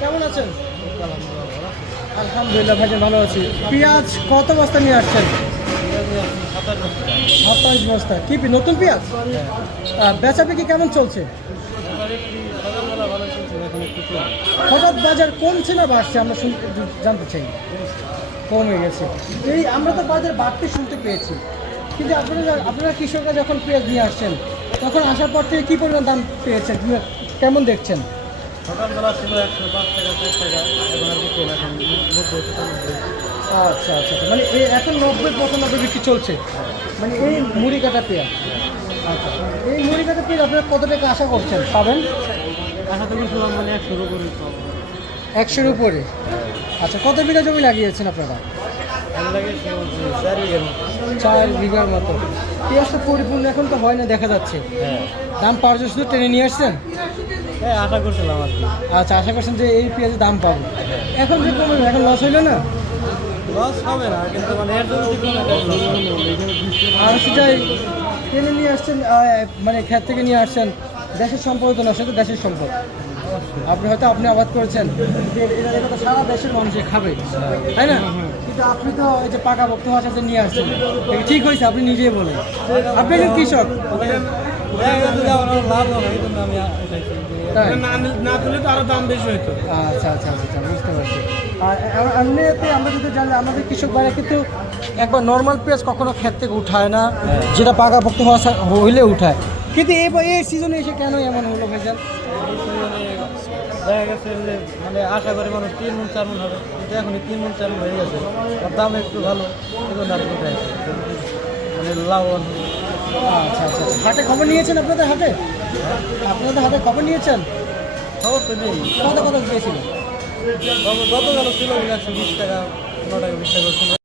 কেমন আছেন? আলহামদুলিল্লাহ ভাইজান, ভালো আছি। পেঁয়াজ কত বস্তা নিয়ে আসছেন? সাতাশ বস্তা। কি নতুন পেঁয়াজ? বেচা বিক্রি কেমন চলছে? হঠাৎ বাজার কমছে না বাড়ছে? আমরা শুনতে জানতে চাই। কমে গেছে। এই আমরা তো বাজার বাড়তে শুনতে পেয়েছি। কিন্তু আপনারা আপনারা কৃষকরা যখন পেঁয়াজ নিয়ে আসছেন, তখন আসার পর থেকে কী পরিমাণ দাম পেয়েছেন? কেমন দেখছেন? সকালবেলা ছিল একশো পাঁচ টাকা চার টাকা এখন আর কি কম এখন নব্বই পঁচানব্বই। আচ্ছা আচ্ছা আচ্ছা। মানে এই এখন নব্বই পঁচানব্বই বিক্রি চলছে? মানে এই মুড়ি কাটা পেঁয়াজ? আচ্ছা এই মুড়ি কাটা পেঁয়াজ আপনারা কত টাকা আশা করছেন? পাবেন? আশা করি শুনলাম মানে একশোর উপরে একশোর উপরে? আচ্ছা কত বিঘা জমি লাগিয়েছেন আপনারা? চার বিঘার মতো। পেঁয়াজ তো পরিপূর্ণ এখন তো হয় না দেখা যাচ্ছে। হ্যাঁ। দাম পাওয়ার জন্য শুধু টেনে নিয়ে আসছেন? আশা করছিলাম আর কি। আচ্ছা আশা করছেন যে এই পেঁয়াজের দাম পাবো। এখন যে কমে এখন লস হইল না? লস হবে না কিন্তু মানে এর জন্য আর সেটাই টেনে নিয়ে আসছেন মানে ক্ষেত থেকে নিয়ে আসছেন দেশের সম্পদ তো না সেটা দেশের সম্পদ। আপনি হয়তো আপনি আবাদ করেছেন এটা তো সারা দেশের মানুষে খাবে তাই না? কিন্তু আপনি তো এই যে পাকা ভক্ত ভাষাতে নিয়ে আসছেন ঠিক হয়েছে আপনি নিজেই বলেন। আপনি একজন কৃষক। লাভ হবে এই জন্য আমি উঠাইছি যে না তুলে তো আরও দাম বেশি হইতো। আচ্ছা আচ্ছা আচ্ছা আচ্ছা, বুঝতে পারছি। আর এমনিতে আমরা যদি জানি আমাদের কৃষক ভাইরা কিন্তু একবার নর্মাল পেঁয়াজ কখনো ক্ষেত থেকে উঠায় না যেটা পাকা পোক্ত হওয়া হইলে উঠায়। কিন্তু এই এই সিজনে এসে কেন এমন হলো ভাইজান? দেখা গেছে যে মানে আশা করি মানুষ তিন মন চার মন হবে। কিন্তু এখন তিন মন চার মন হয়ে গেছে। আর দাম একটু ভালো আর কি উঠাইছি মানে লাভবান। আচ্ছা আচ্ছা আচ্ছা। হাটে খবর নিয়েছেন আপনাদের হাটে? আপনাদের হাটে খবর নিয়েছেন? খবর তো নেই কত কত গিয়েছিল গতকাল ছিল একশো বিশ টাকা পনেরো টাকা বিশ টাকা